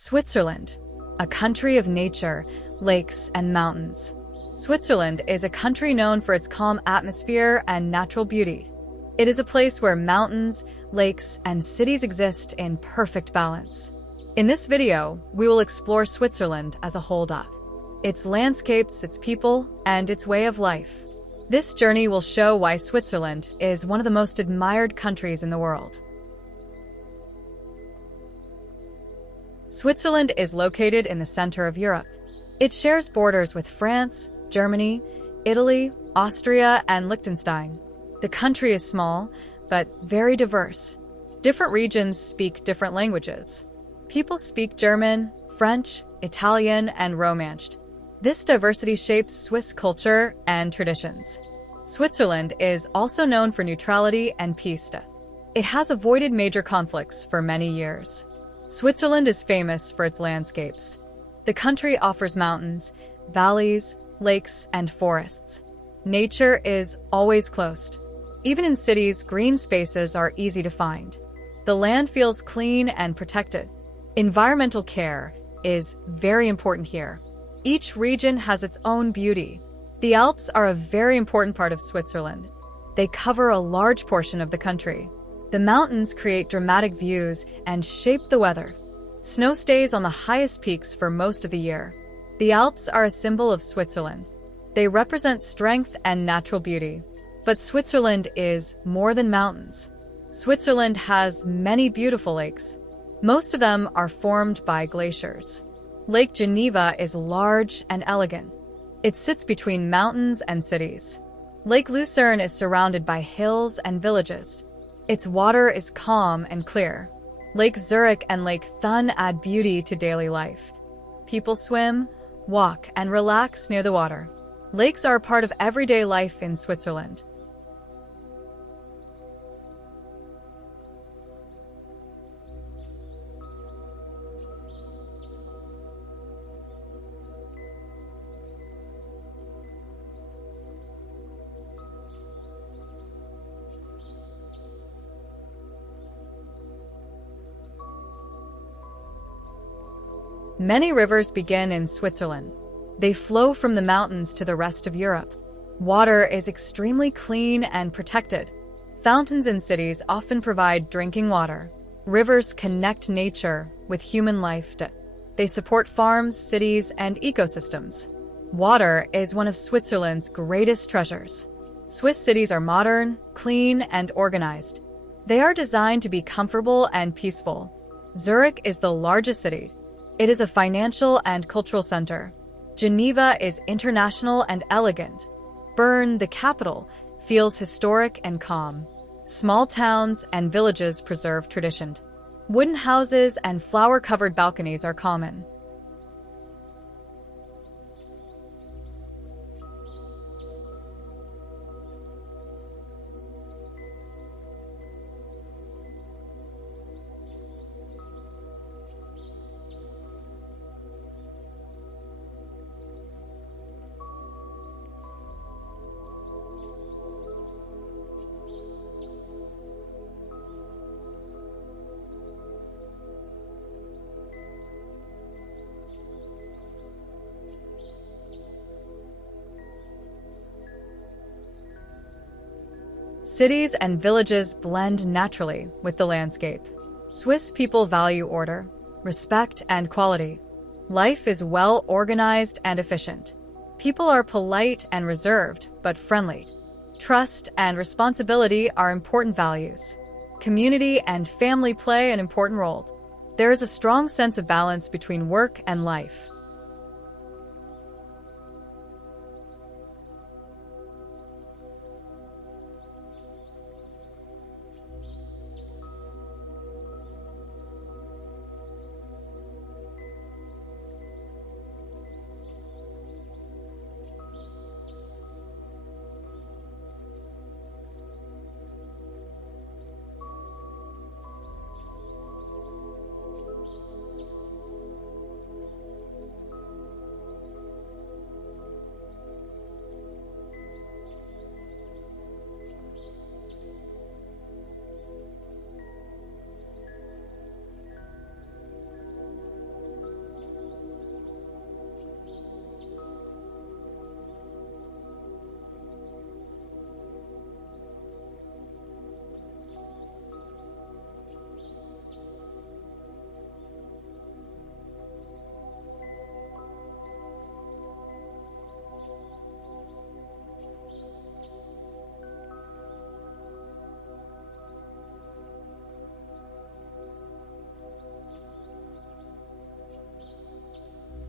Switzerland, a country of nature, lakes, and mountains. Switzerland is a country known for its calm atmosphere and natural beauty. It is a place where mountains, lakes, and cities exist in perfect balance. In this video, we will explore Switzerland as a whole, its landscapes, its people, and its way of life. This journey will show why Switzerland is one of the most admired countries in the world. Switzerland is located in the center of Europe. It shares borders with France, Germany, Italy, Austria, and Liechtenstein. The country is small, but very diverse. Different regions speak different languages. People speak German, French, Italian, and Romance. This diversity shapes Swiss culture and traditions. Switzerland is also known for neutrality and peace. It has avoided major conflicts for many years. Switzerland is famous for its landscapes. The country offers mountains, valleys, lakes, and forests. Nature is always close. Even in cities, green spaces are easy to find. The land feels clean and protected. Environmental care is very important here. Each region has its own beauty. The Alps are a very important part of Switzerland. They cover a large portion of the country. The mountains create dramatic views and shape the weather. Snow stays on the highest peaks for most of the year. The Alps are a symbol of Switzerland. They represent strength and natural beauty. But Switzerland is more than mountains. Switzerland has many beautiful lakes. Most of them are formed by glaciers. Lake Geneva is large and elegant. It sits between mountains and cities. Lake Lucerne is surrounded by hills and villages. Its water is calm and clear. Lake Zurich and Lake Thun add beauty to daily life. People swim, walk, and relax near the water. Lakes are a part of everyday life in Switzerland. Many rivers begin in Switzerland. They flow from the mountains to the rest of Europe. Water is extremely clean and protected. Fountains in cities often provide drinking water. Rivers connect nature with human life. They support farms, cities, and ecosystems. Water is one of Switzerland's greatest treasures. Swiss cities are modern, clean, and organized. They are designed to be comfortable and peaceful. Zurich is the largest city. It is a financial and cultural center. Geneva is international and elegant. Bern, the capital, feels historic and calm. Small towns and villages preserve tradition. Wooden houses and flower-covered balconies are common. Cities and villages blend naturally with the landscape. Swiss people value order, respect, and quality. Life is well organized and efficient. People are polite and reserved, but friendly. Trust and responsibility are important values. Community and family play an important role. There is a strong sense of balance between work and life.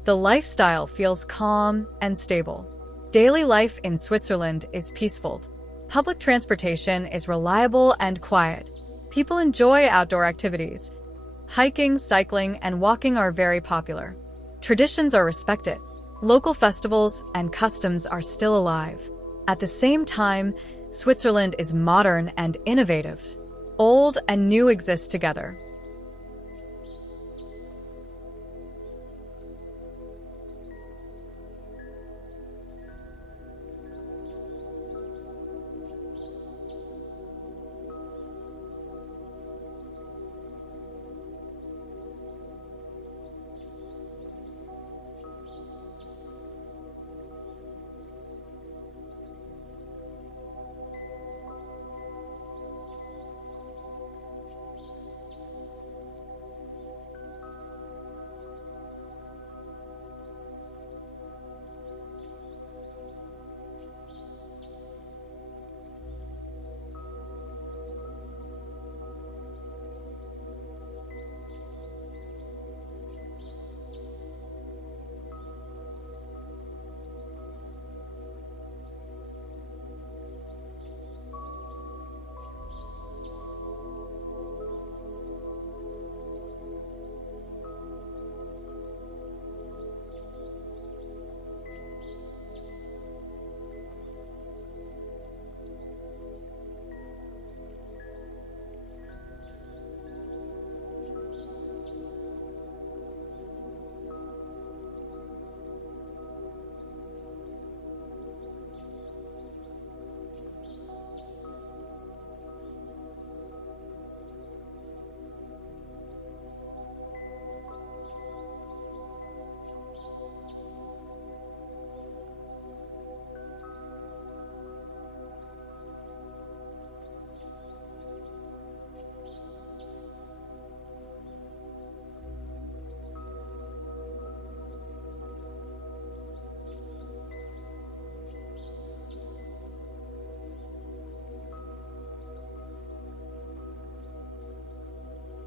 The lifestyle feels calm and stable. Daily life in Switzerland is peaceful. Public transportation is reliable and quiet. People enjoy outdoor activities. Hiking, cycling, and walking are very popular. Traditions are respected. Local festivals and customs are still alive. At the same time, Switzerland is modern and innovative. Old and new exist together.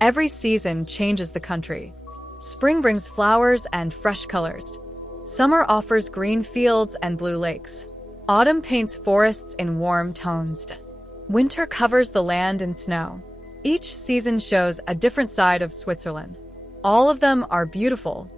Every season changes the country. Spring brings flowers and fresh colors. Summer offers green fields and blue lakes. Autumn paints forests in warm tones. Winter covers the land in snow. Each season shows a different side of Switzerland. All of them are beautiful.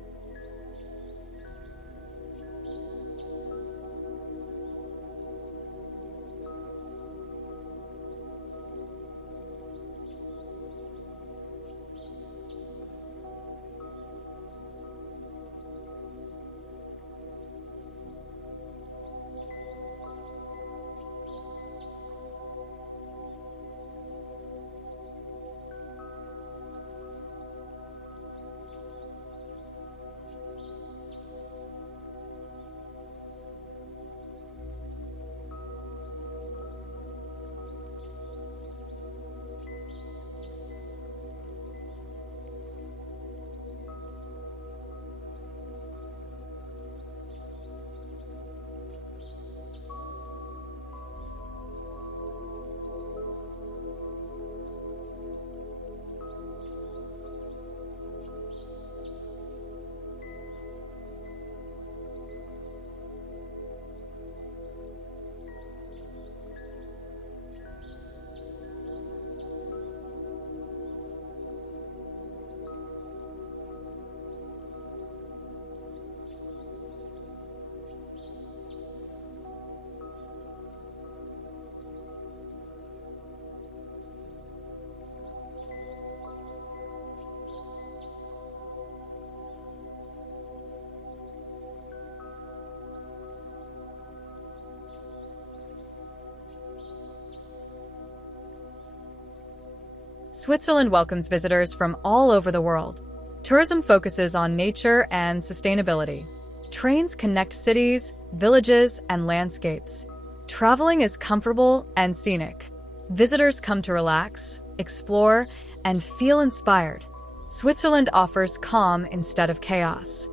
Switzerland welcomes visitors from all over the world. Tourism focuses on nature and sustainability. Trains connect cities, villages, and landscapes. Traveling is comfortable and scenic. Visitors come to relax, explore, and feel inspired. Switzerland offers calm instead of chaos.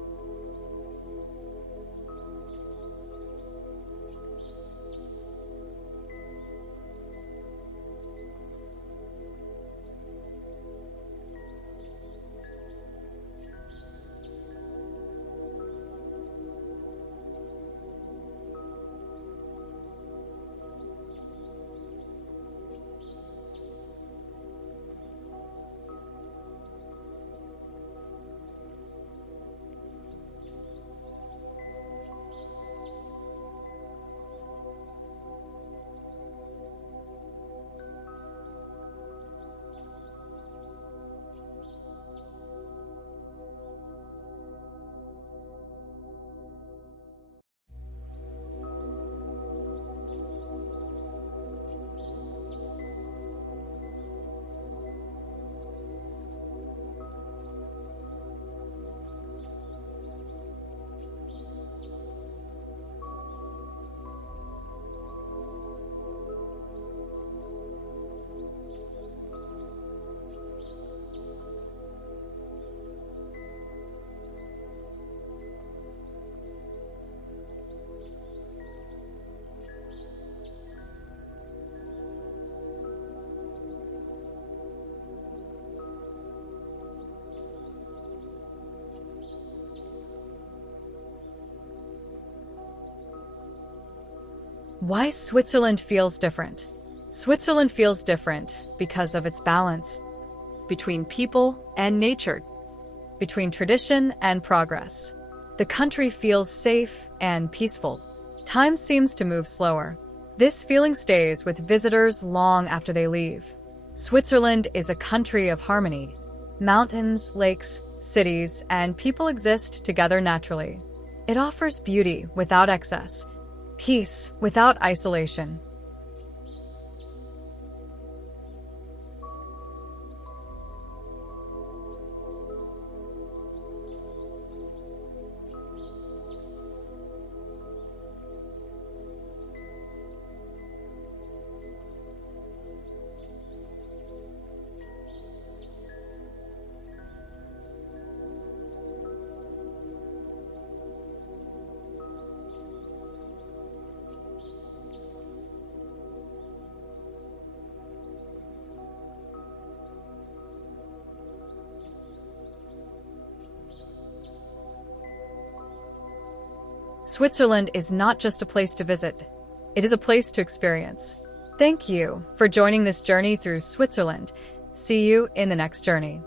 Why Switzerland feels different? Switzerland feels different because of its balance between people and nature, between tradition and progress. The country feels safe and peaceful. Time seems to move slower. This feeling stays with visitors long after they leave. Switzerland is a country of harmony. Mountains, lakes, cities, and people exist together naturally. It offers beauty without excess, peace without isolation. Switzerland is not just a place to visit, it is a place to experience. Thank you for joining this journey through Switzerland. See you in the next journey.